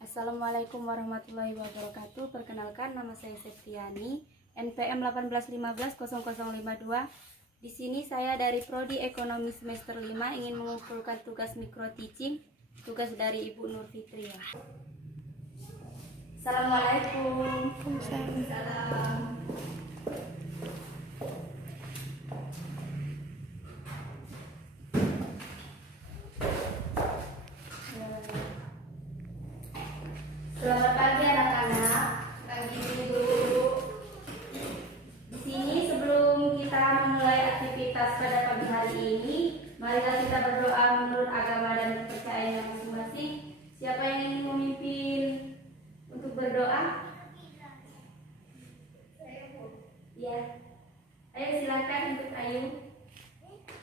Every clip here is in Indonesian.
Assalamualaikum warahmatullahi wabarakatuh. Perkenalkan, nama saya Septiani, NPM 181500052. Di sini saya dari Prodi Ekonomi semester 5 ingin mengumpulkan tugas micro teaching, tugas dari Ibu Nur Fitria. Assalamualaikum. Waalaikumsalam. Selamat pagi anak-anak, pagi guru-guru. Di sini sebelum kita memulai aktivitas pada pagi hari ini, marilah kita berdoa menurut agama dan kepercayaan masing-masing. Siapa yang ingin memimpin untuk berdoa? Ya. Ayo silakan untuk Ayu.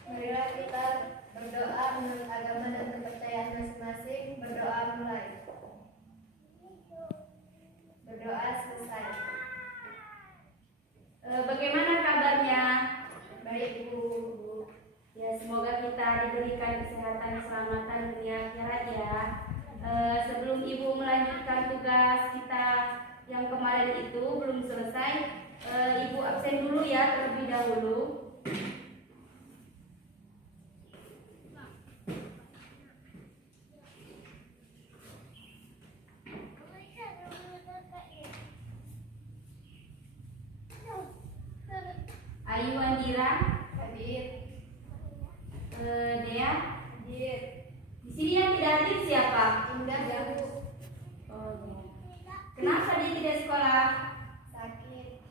Marilah kita berdoa menurut agama dan kepercayaan masing-masing. Berdoa mulai. Berdoa selesai. Bagaimana kabarnya? Baik Bu. Ya, semoga kita diberikan kesehatan, keselamatan dunia akhirat ya. Sebelum Ibu melanjutkan tugas kita yang kemarin itu belum selesai, Ibu absen dulu ya terlebih dahulu. Ayu Andira, Hadir. Dea, Hadir. di sini yang tidak hadir siapa? Indah ya Bu. Oh, ya. Kenapa dia tidak sekolah? Sakit.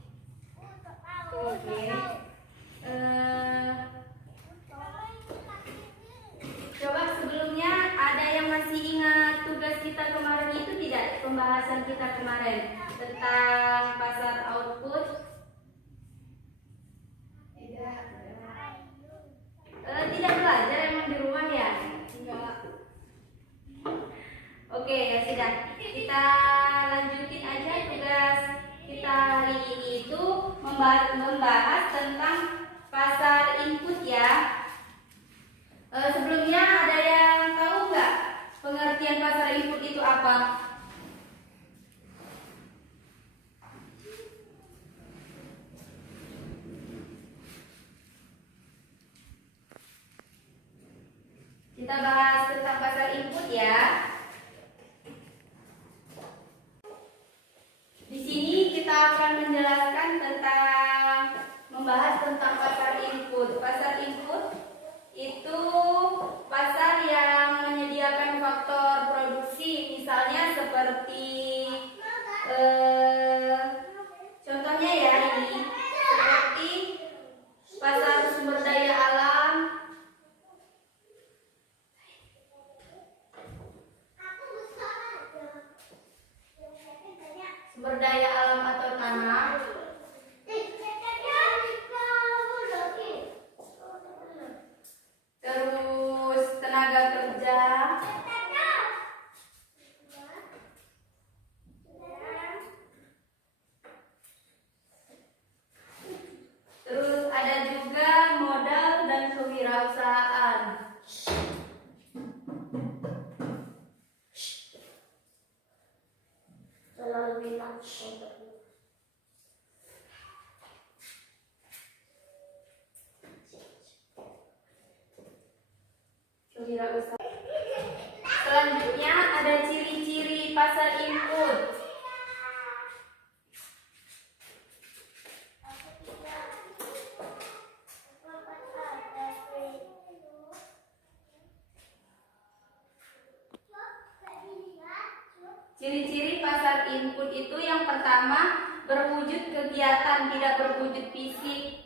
Oke. Coba sebelumnya ada yang masih ingat tugas kita kemarin itu tidak? Pembahasan kita kemarin tentang pasar output. Tidak belajar emang di rumah ya? Enggak. Oke, ya sudah. Kita lanjutin aja tugas kita hari ini itu membahas tentang pasar input ya. Sebelumnya ada yang tahu nggak pengertian pasar input itu apa? Kita bahas tentang pasar input ya. Di sini kita akan menjelaskan tentang membahas tentang pasar input. Pasar input itu pasar yang menyediakan faktor produksi, misalnya seperti contohnya ya ini seperti pasar sumber daya alam, sumber daya alam atau tanah, terus tenaga kerja, terus ada juga modal dan kewirausahaan. Kewirausahaan. Selanjutnya ada ciri-ciri pasar input. Ciri-ciri pasar input itu yang pertama berwujud kegiatan, tidak berwujud fisik.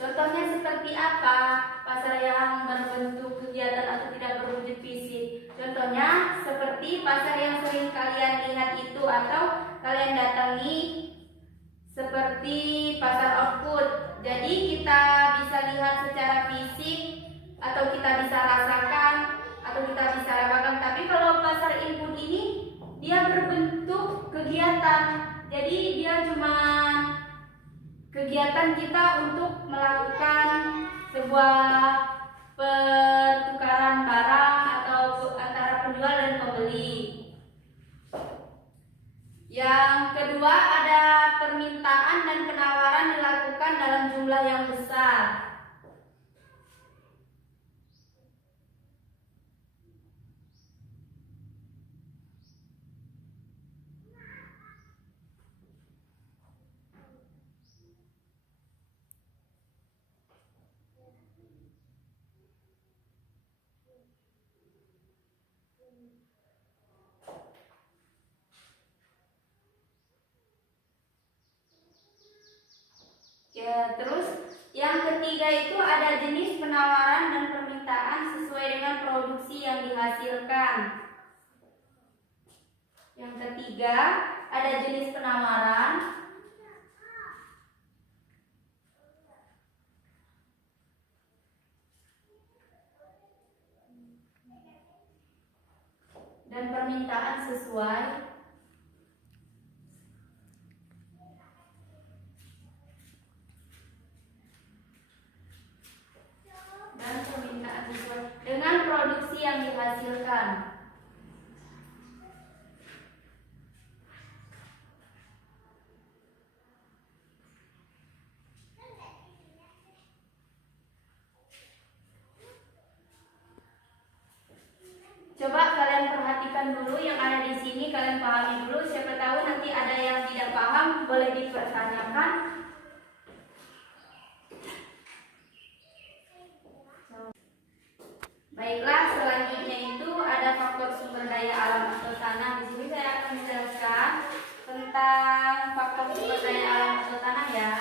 Contohnya seperti apa? Pasar yang berbentuk kegiatan atau tidak berwujud fisik. Contohnya seperti pasar yang sering kalian lihat itu atau kalian datangi, seperti pasar output. Jadi kita bisa lihat secara fisik atau kita bisa rasakan atau kita bisa rasakan. Tapi kalau pasar input ini dia berbentuk kegiatan. Jadi dia cuma kegiatan kita untuk melakukan sebuah pertukaran barang atau antara penjual dan pembeli. Yang kedua ada permintaan dan penawaran dilakukan dalam jumlah yang besar. Ya, terus yang ketiga itu ada jenis penawaran dan permintaan sesuai dengan produksi yang dihasilkan. Yang ketiga ada jenis penawaran dan permintaan sesuai dengan produksi yang dihasilkan. Coba kalian perhatikan dulu yang ada di sini, kalian pahami dulu. Siapa tahu nanti ada yang tidak paham, boleh dipertanyakan. Baiklah, selanjutnya itu ada faktor sumber daya alam atau tanah. Di sini saya akan menjelaskan tentang faktor sumber daya alam atau tanah ya.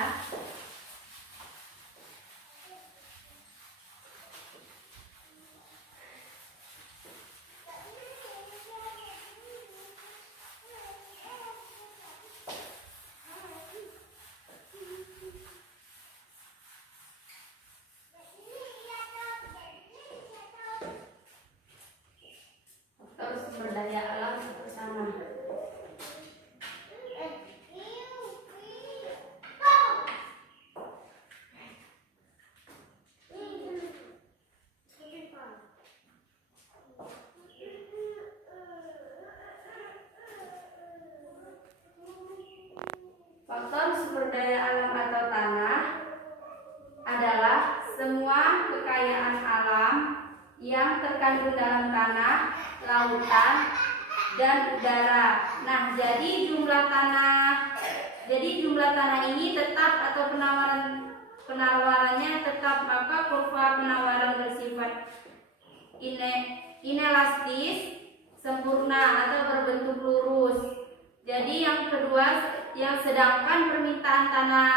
Sumber daya alam bersama. Faktor sumber daya alam atau tanah adalah semua kekayaan alam yang terkandung dalam tanah, lautan, dan udara. Nah, jadi jumlah tanah ini tetap atau penawarannya tetap, maka kurva penawaran bersifat inelastis, sempurna atau berbentuk lurus. Jadi yang kedua, yang sedangkan permintaan tanah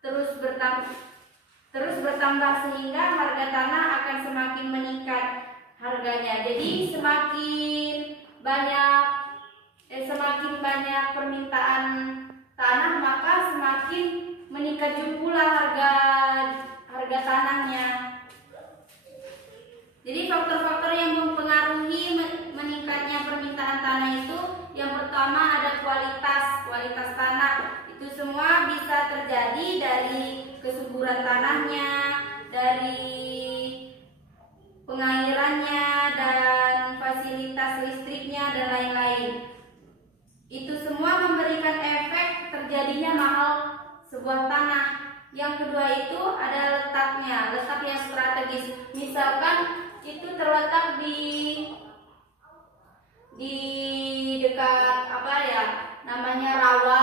terus bertambah sehingga harga tanah akan semakin meningkat harganya. Jadi semakin banyak permintaan tanah, maka semakin meningkat pula harga tanahnya. Jadi faktor-faktor yang mempengaruhi meningkatnya permintaan tanah itu, yang pertama ada kualitas tanah. Itu semua bisa terjadi dari kesuburan tanahnya, dari pengairannya, dan fasilitas listriknya, dan lain-lain. Itu semua memberikan efek terjadinya mahal sebuah tanah. Yang kedua itu ada letak yang strategis. Misalkan itu terletak di dekat namanya rawa,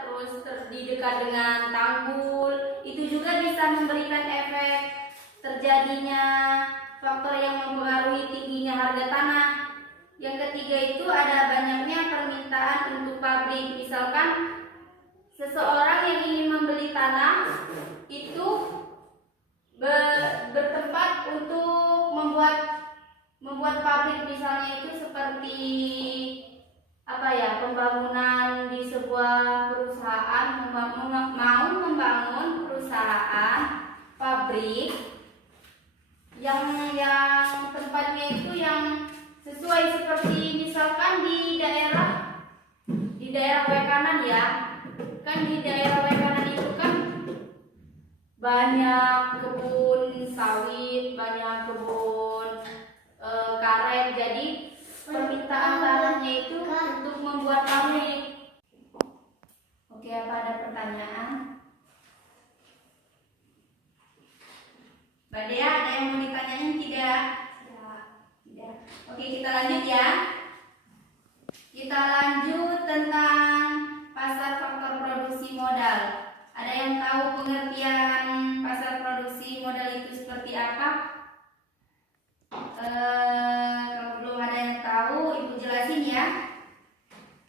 terus di dekat dengan tanggul. Itu juga bisa memberikan efek terjadinya faktor yang mempengaruhi tingginya harga tanah. Yang ketiga itu ada banyaknya permintaan untuk pabrik. Misalkan seseorang yang ingin membeli tanah itu bertempat untuk membuat pabrik, misalnya itu seperti pembangunan di sebuah perusahaan, mau membangun perusahaan pabrik yang tempatnya itu yang sesuai seperti misalkan di daerah Wekanan ya. Kan di daerah Wekanan itu kan banyak kebun sawit, banyak kebun karet. Jadi permintaan tanahnya itu untuk membuat pabrik. Oke, apa ada pertanyaan? Mbak Dea, ada yang mau ditanyain tidak? Tidak. Oke, kita lanjut ya. Kita lanjut tentang pasar faktor produksi modal. Ada yang tahu pengertian pasar produksi modal itu seperti apa? Kalau belum ada yang tahu, Ibu jelasin ya.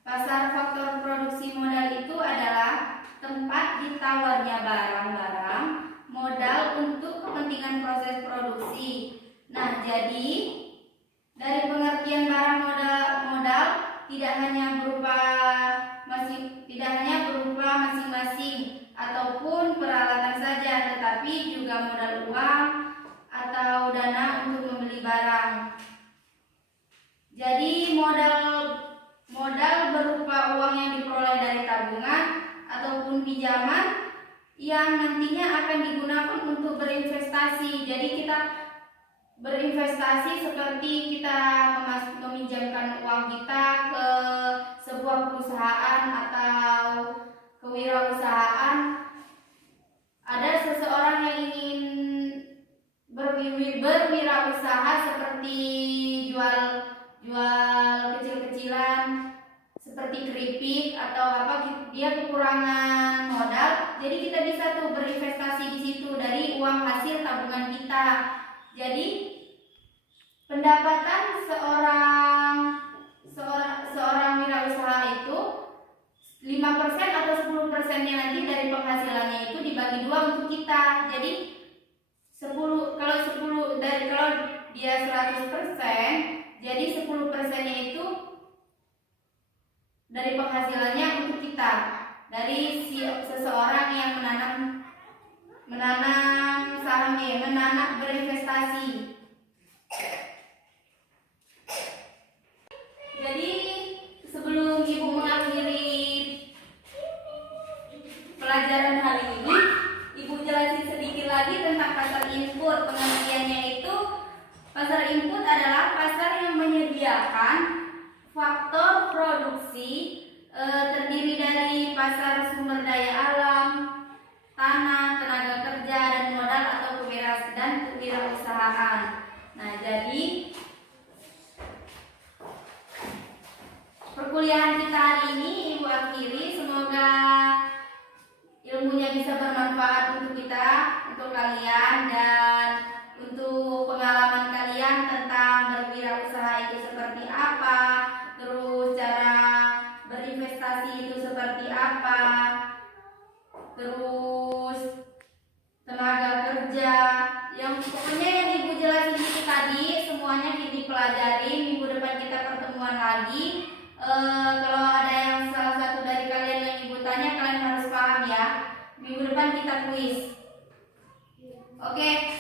Pasar faktor produksi modal itu adalah tempat ditawarnya barang-barang modal untuk kepentingan proses produksi. Nah, jadi dari pengertian barang modal tidak hanya berupa masing-masing ataupun peralatan saja, tetapi juga modal uang atau dana untuk membeli barang. Jadi modal berupa uang yang diperoleh dari tabungan ataupun pinjaman yang nantinya akan digunakan untuk berinvestasi. Jadi kita berinvestasi seperti kita meminjamkan uang kita ke sebuah perusahaan atau kewirausahaan. Ada seseorang yang ingin berwirausaha seperti jual kecil-kecilan seperti keripik atau apa, dia kekurangan modal, jadi kita bisa tuh berinvestasi di situ dari uang hasil tabungan kita. Jadi pendapatan seorang wirausaha itu 5% atau 10%-nya nanti dari penghasilannya itu dibagi dua untuk kita. Jadi kalau dia 100%, jadi 10%-nya itu dari penghasilannya untuk kita, dari seseorang yang menanam sahamnya, menanam berinvestasi. Jadi sebelum Ibu mengakhiri pelajaran hari ini, Ibu jelasin sedikit lagi tentang pasar input. Pengertiannya itu, pasar input adalah pasar yang menyediakan faktor produksi terdiri dari pasar sumber daya alam, tanah, tenaga kerja, dan modal atau kewirausahaan. Nah, jadi perkuliahan kita hari ini Ibu akhiri. Semoga ilmunya bisa bermanfaat untuk kita, untuk kalian, dan untuk pengalaman kalian tentang berwirausaha itu seperti apa, terus cara berinvestasi itu seperti apa, terus tenaga kerja, yang pokoknya yang Ibu jelasin itu tadi semuanya kita pelajari. Minggu depan kita pertemuan lagi. Kalau ada yang salah satu dari kalian yang Ibu tanya, kalian harus paham ya. Minggu depan kita kuis. Oke.